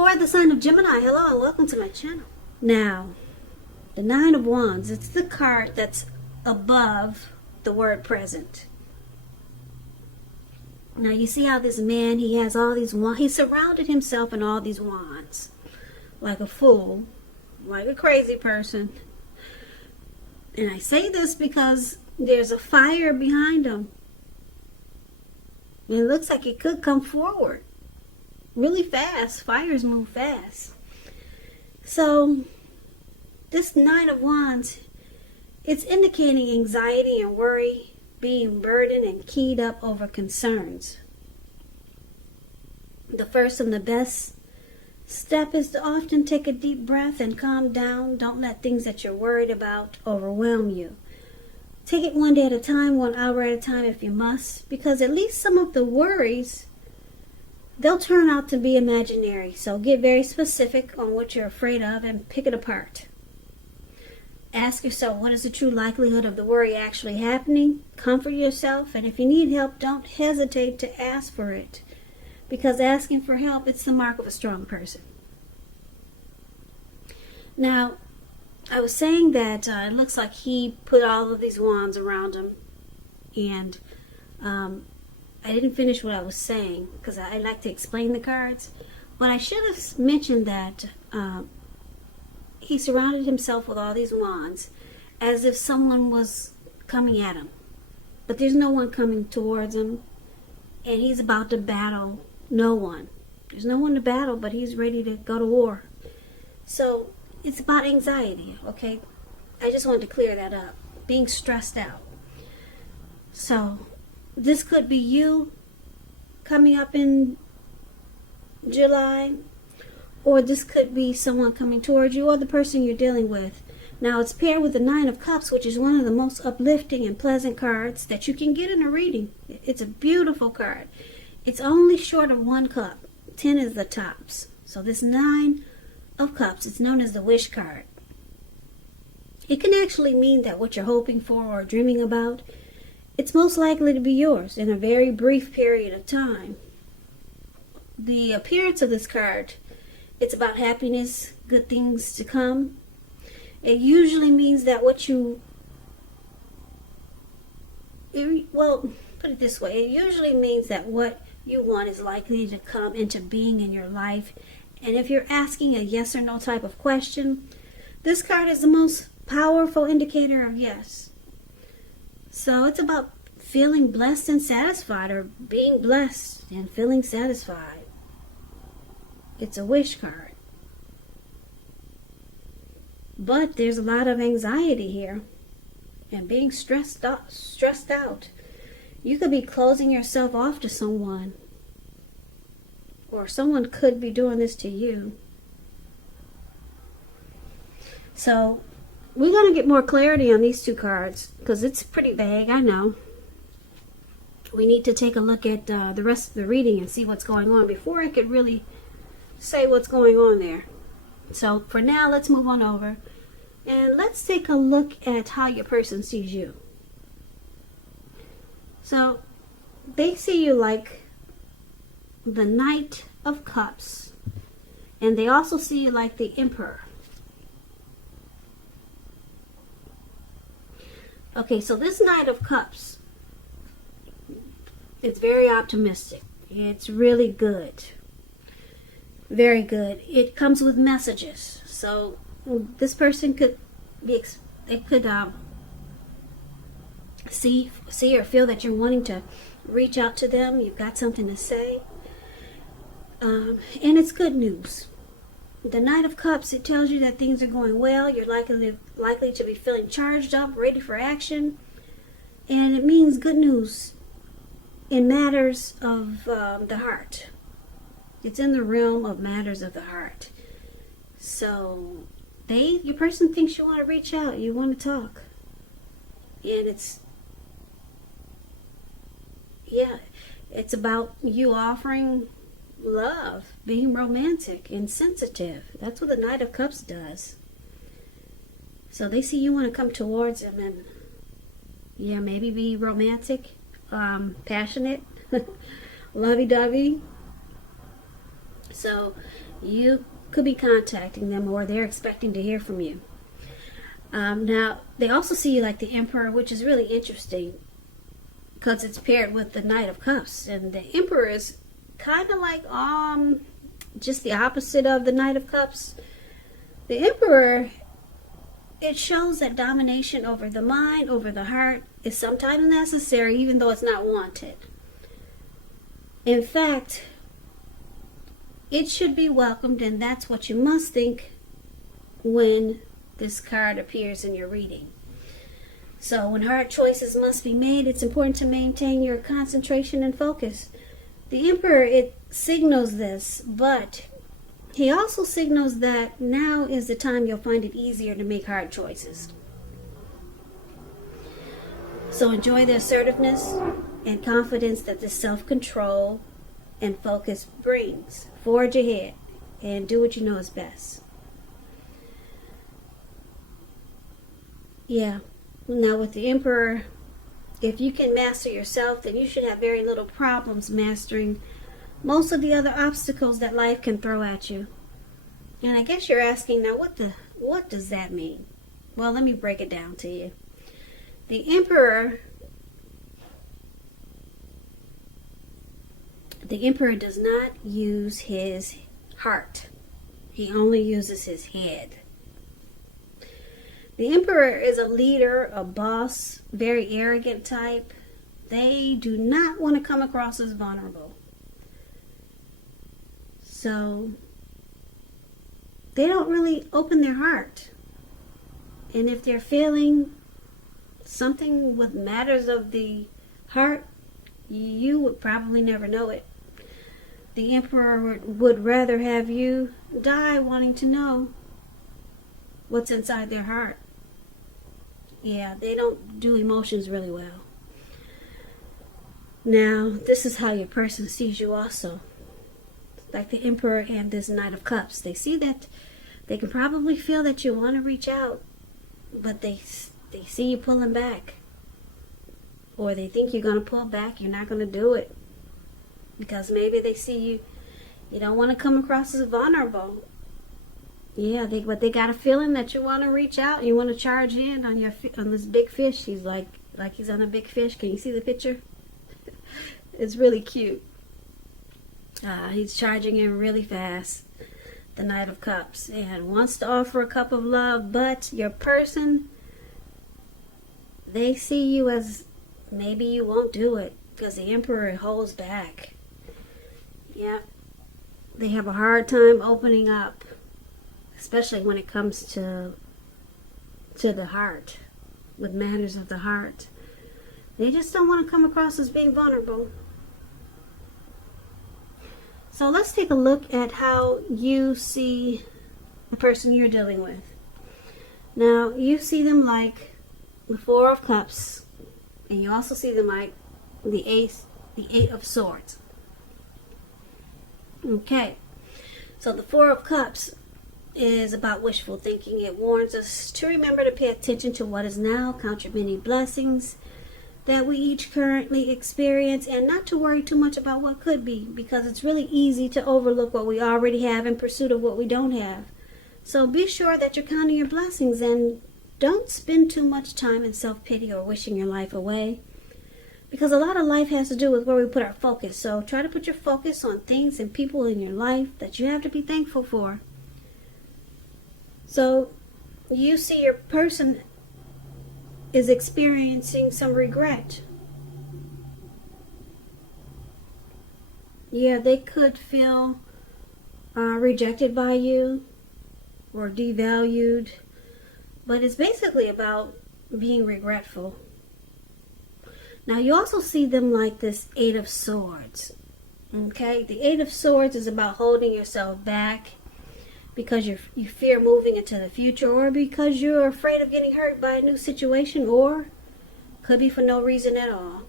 For the sign of Gemini, hello and welcome to my channel. Now, the Nine of Wands, it's the card that's above the word present. Now you see how this man, he has all these wands. He surrounded himself in all these wands. Like a fool. Like a crazy person. And I say this because there's a fire behind him. It looks like it could come forward really fast. Fires move fast. So this Nine of Wands, it's indicating anxiety and worry, being burdened and keyed up over concerns. The first and the best step is to often take a deep breath and calm down. Don't let things that you're worried about overwhelm you. Take it one day at a time, 1 hour at a time if you must, because at least some of the worries, they'll turn out to be imaginary. So get very specific on what you're afraid of and pick it apart. Ask yourself, what is the true likelihood of the worry actually happening? Comfort yourself, and if you need help, don't hesitate to ask for it. Because asking for help, it's the mark of a strong person. Now, I was saying that it looks like he put all of these wands around him. And I didn't finish what I was saying because I like to explain the cards. But I should have mentioned that he surrounded himself with all these wands as if someone was coming at him. But there's no one coming towards him. And he's about to battle no one. There's no one to battle, but he's ready to go to war. So it's about anxiety, okay? I just wanted to clear that up. Being stressed out. So this could be you coming up in July, or this could be someone coming towards you, or the person you're dealing with. Now it's paired with the Nine of Cups, which is one of the most uplifting and pleasant cards that you can get in a reading. It's a beautiful card. It's only short of 1 cup. 10 is the tops. So this Nine of Cups, it's known as the wish card. It can actually mean that what you're hoping for or dreaming about, it's most likely to be yours in a very brief period of time. The appearance of this card, it's about happiness, good things to come. It usually means that put it this way. It usually means that what you want is likely to come into being in your life. And if you're asking a yes or no type of question, this card is the most powerful indicator of yes. So it's about feeling blessed and satisfied, or being blessed and feeling satisfied. It's a wish card. But there's a lot of anxiety here and being stressed out. You could be closing yourself off to someone, or someone could be doing this to you. So we're going to get more clarity on these two cards because it's pretty vague, I know. We need to take a look at the rest of the reading and see what's going on before I could really say what's going on there. So for now, let's move on over and let's take a look at how your person sees you. So they see you like the Knight of Cups, and they also see you like the Emperor. Okay, so this Knight of Cups, it's very optimistic. It's really good. Very good. It comes with messages. So this person could be, it could see or feel that you're wanting to reach out to them. You've got something to say. And it's good news. The Knight of Cups, it tells you that things are going well. You're likely to be feeling charged up, ready for action. And it means good news in matters of the heart. It's in the realm of matters of the heart. So your person thinks you want to reach out. You want to talk. And it's about you offering love, being romantic and sensitive. That's what the Knight of Cups does. So they see you want to come towards them and maybe be romantic, passionate, lovey-dovey. So you could be contacting them, or they're expecting to hear from you. Now, they also see you like the Emperor, which is really interesting because it's paired with the Knight of Cups. And the Emperor is kind of like just the opposite of the Knight of Cups. The Emperor, it shows that domination over the mind, over the heart, is sometimes necessary, even though it's not wanted. In fact, it should be welcomed, and that's what you must think when this card appears in your reading. So when hard choices must be made, it's important to maintain your concentration and focus. The Emperor, it signals this, but he also signals that now is the time you'll find it easier to make hard choices. So enjoy the assertiveness and confidence that this self-control and focus brings. Forge ahead and do what you know is best. Yeah. Now with the Emperor, if you can master yourself, then you should have very little problems mastering most of the other obstacles that life can throw at you. And I guess you're asking now, what does that mean? Well, let me break it down to you. The Emperor does not use his heart. He only uses his head. The Emperor is a leader, a boss, very arrogant type. They do not want to come across as vulnerable. So they don't really open their heart. And if they're feeling something with matters of the heart, you would probably never know it. The Emperor would rather have you die wanting to know what's inside their heart. Yeah, they don't do emotions really well. Now, this is how your person sees you also. Like the Emperor and this Knight of Cups. They see that, they can probably feel that you want to reach out, but they see you pulling back. Or they think you're going to pull back, you're not going to do it. Because maybe they see you don't want to come across as vulnerable. Yeah, but they got a feeling that you want to reach out. You want to charge in on this big fish. He's like he's on a big fish. Can you see the picture? It's really cute. He's charging in really fast. The Knight of Cups, and wants to offer a cup of love, but your person, they see you as maybe you won't do it because the Emperor holds back. Yeah, they have a hard time opening up. Especially when it comes to the heart, with matters of the heart. They just don't want to come across as being vulnerable. So let's take a look at how you see the person you're dealing with. Now, you see them like the Four of Cups, and you also see them like the Eight of Swords. Okay, so the Four of Cups is about wishful thinking. It warns us to remember to pay attention to what is now, count your many blessings that we each currently experience, and not to worry too much about what could be, because it's really easy to overlook what we already have in pursuit of what we don't have. So be sure that you're counting your blessings, and don't spend too much time in self-pity or wishing your life away, because a lot of life has to do with where we put our focus. So try to put your focus on things and people in your life that you have to be thankful for. So you see your person is experiencing some regret. Yeah, they could feel rejected by you or devalued, but it's basically about being regretful. Now you also see them like this Eight of Swords. Okay, the Eight of Swords is about holding yourself back because you fear moving into the future, or because you're afraid of getting hurt by a new situation, or could be for no reason at all.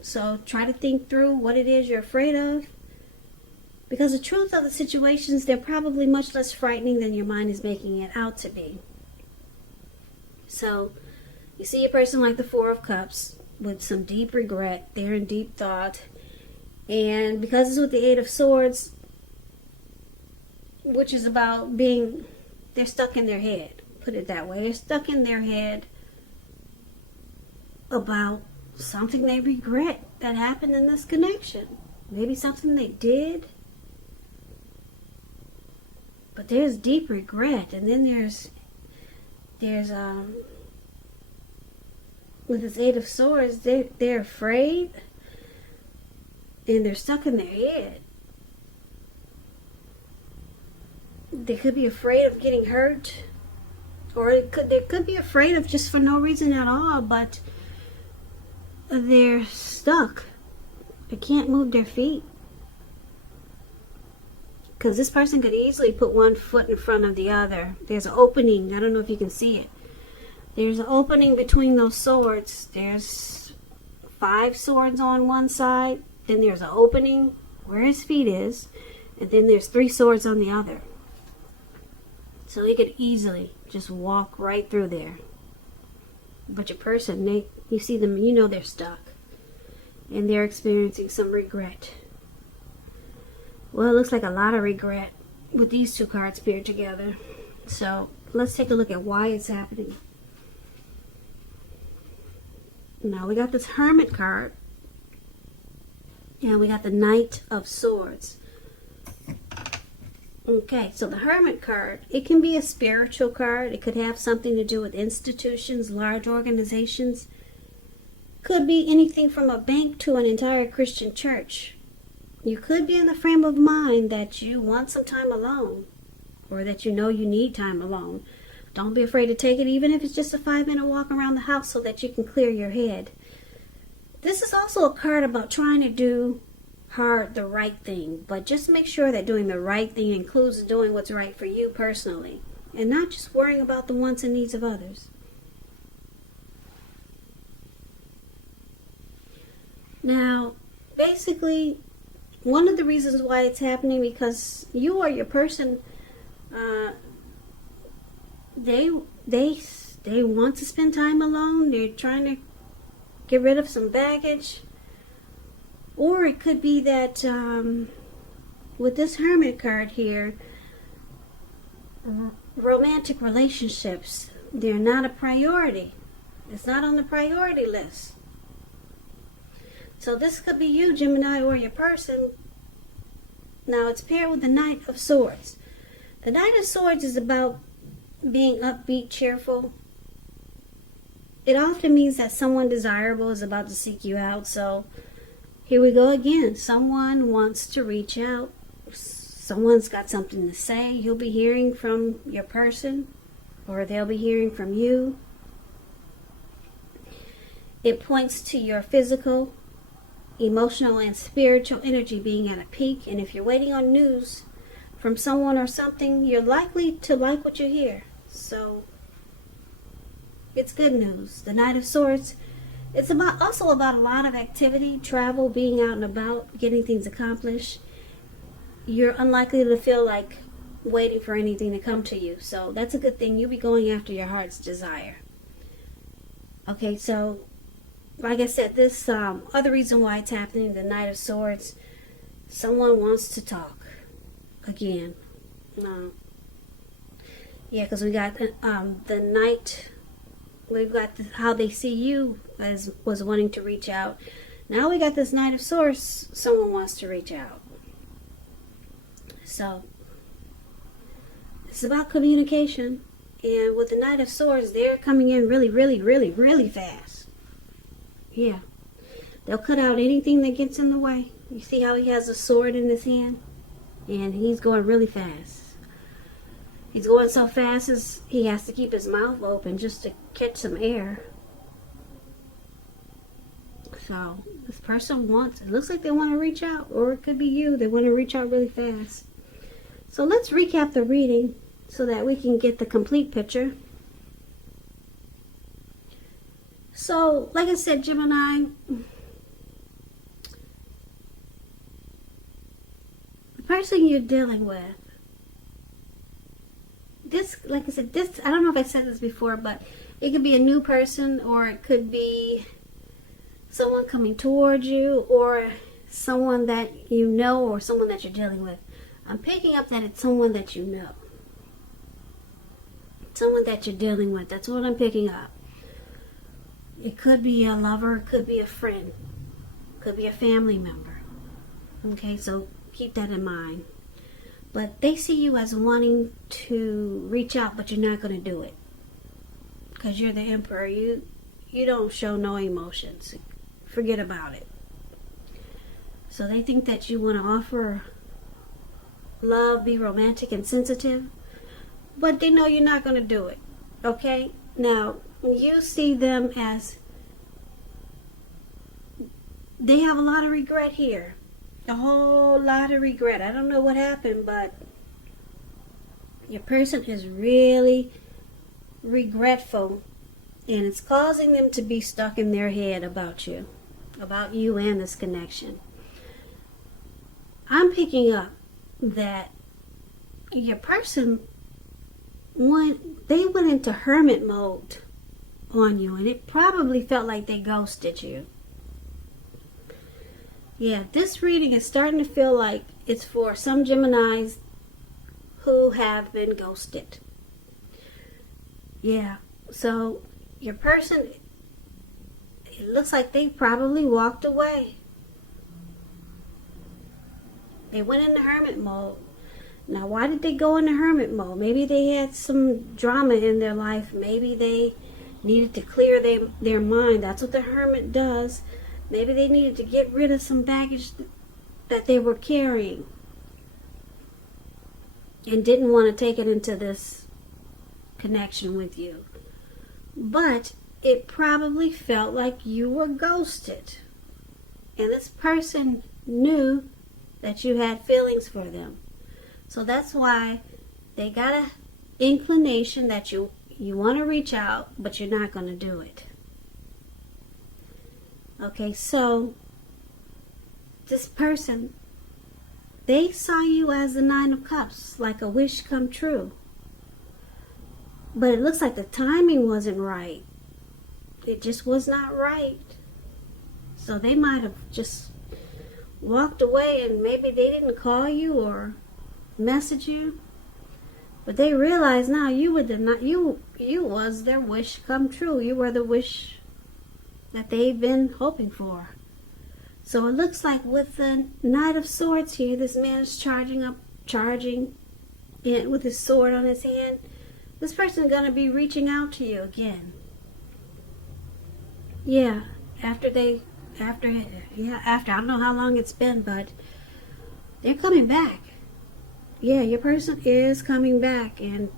So try to think through what it is you're afraid of, because the truth of the situations, they're probably much less frightening than your mind is making it out to be. So you see a person like the Four of Cups with some deep regret. They're in deep thought, and because it's with the Eight of Swords, which is about they're stuck in their head. Put it that way. They're stuck in their head about something they regret that happened in this connection. Maybe something they did. But there's deep regret. And then there's with this Eight of Swords, they're afraid. And they're stuck in their head. They could be afraid of getting hurt. Or they could be afraid of just for no reason at all, but they're stuck. They can't move their feet. Because this person could easily put one foot in front of the other. There's an opening. I don't know if you can see it. There's an opening between those swords. There's 5 swords on one side. Then there's an opening where his feet is. And then there's 3 swords on the other. So he could easily just walk right through there. But your person, you see them, you know they're stuck. And they're experiencing some regret. Well, it looks like a lot of regret with these 2 cards paired together. So let's take a look at why it's happening. Now we got this Hermit card. And we got the Knight of Swords. Okay, so the Hermit card, it can be a spiritual card. It could have something to do with institutions, large organizations. Could be anything from a bank to an entire Christian church. You could be in the frame of mind that you want some time alone, or that you know you need time alone. Don't be afraid to take it, even if it's just a 5-minute walk around the house so that you can clear your head. This is also a card about trying to do the right thing, but just make sure that doing the right thing includes doing what's right for you personally, and not just worrying about the wants and needs of others. Now, basically, one of the reasons why it's happening, because you or your person, they want to spend time alone. They're trying to get rid of some baggage. Or it could be that with this Hermit card here, romantic relationships, they're not a priority. It's not on the priority list. So this could be you, Gemini, or your person. Now it's paired with the Knight of Swords. The Knight of Swords is about being upbeat, cheerful. It often means that someone desirable is about to seek you out. So here we go again. Someone wants to reach out. Someone's got something to say. You'll be hearing from your person, or they'll be hearing from you. It points to your physical, emotional, and spiritual energy being at a peak. And if you're waiting on news from someone or something, you're likely to like what you hear. So it's good news. The Knight of Swords, it's also about a lot of activity, travel, being out and about, getting things accomplished. You're unlikely to feel like waiting for anything to come to you. So that's a good thing. You'll be going after your heart's desire. Okay, so like I said, this other reason why it's happening, the Knight of Swords, someone wants to talk again. Yeah, because we got the Knight. We've got how they see you as was wanting to reach out. Now we got this Knight of Swords. Someone wants to reach out. So it's about communication. And with the Knight of Swords, they're coming in really, really, really, really fast. Yeah. They'll cut out anything that gets in the way. You see how he has a sword in his hand? And he's going really fast. He's going so fast as he has to keep his mouth open just to catch some air. So this person it looks like they want to reach out, or it could be you. They want to reach out really fast. So let's recap the reading so that we can get the complete picture. So, like I said, Gemini, the person you're dealing with, this, like I said, this, I don't know if I said this before, but it could be a new person, or it could be someone coming towards you, or someone that you know, or someone that you're dealing with. I'm picking up that it's someone that you know. Someone that you're dealing with. That's what I'm picking up. It could be a lover, it could be a friend, could be a family member. Okay, so keep that in mind. But they see you as wanting to reach out, but you're not going to do it. Because you're the emperor. You don't show no emotions. Forget about it. So they think that you want to offer love, be romantic and sensitive, but they know you're not going to do it. Okay? Now, you see them as they have a lot of regret here. A whole lot of regret. I don't know what happened, but your person is really regretful, and it's causing them to be stuck in their head about you and this connection. I'm picking up that your person, they went into hermit mode on you, and it probably felt like they ghosted you. Yeah, this reading is starting to feel like it's for some Geminis who have been ghosted. Yeah, so your person, it looks like they probably walked away. They went into hermit mode. Now, why did they go into hermit mode? Maybe they had some drama in their life. Maybe they needed to clear their mind. That's what the hermit does. Maybe they needed to get rid of some baggage that they were carrying and didn't want to take it into this connection with you. But it probably felt like you were ghosted. And this person knew that you had feelings for them. So that's why they got an inclination that you want to reach out, but you're not going to do it. Okay, so this person, they saw you as the Nine of Cups, like a wish come true. But it looks like the timing wasn't right. It just was not right. So they might have just walked away, and maybe they didn't call you or message you. But they realized now you was their wish come true. You were the wish that they've been hoping for. So it looks like with the Knight of Swords here, this man is charging in with his sword on his hand. This person is going to be reaching out to you again. Yeah, after I don't know how long it's been, but they're coming back. Yeah, your person is coming back, and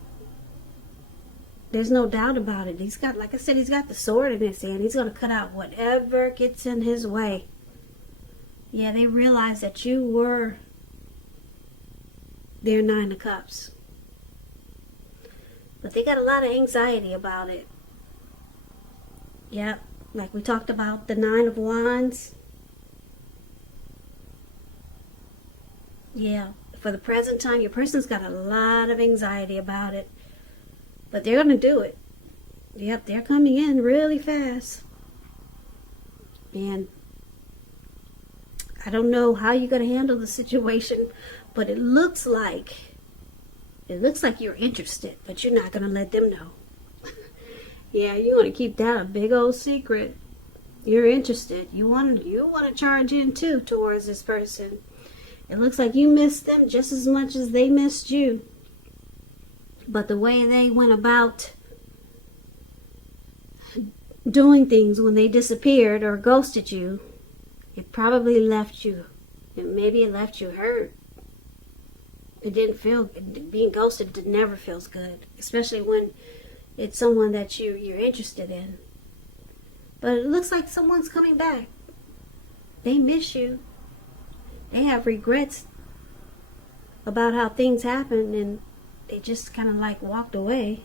there's no doubt about it. He's got, like I said, he's got the sword in his hand. He's going to cut out whatever gets in his way. Yeah, they realize that you were their Nine of Cups. But they got a lot of anxiety about it. Yep, like we talked about the Nine of Wands. Yeah, for the present time, your person's got a lot of anxiety about it. But they're going to do it. Yep, they're coming in really fast. And I don't know how you're going to handle the situation, but it looks like you're interested, but you're not going to let them know. Yeah, you want to keep that a big old secret. You're interested. You want to charge in too towards this person. It looks like you missed them just as much as they missed you. But the way they went about doing things when they disappeared or ghosted you, it probably left you, maybe it left you hurt. Being ghosted never feels good, especially when it's someone that you're interested in. But it looks like someone's coming back. They miss you. They have regrets about how things happened, and they just kind of like walked away.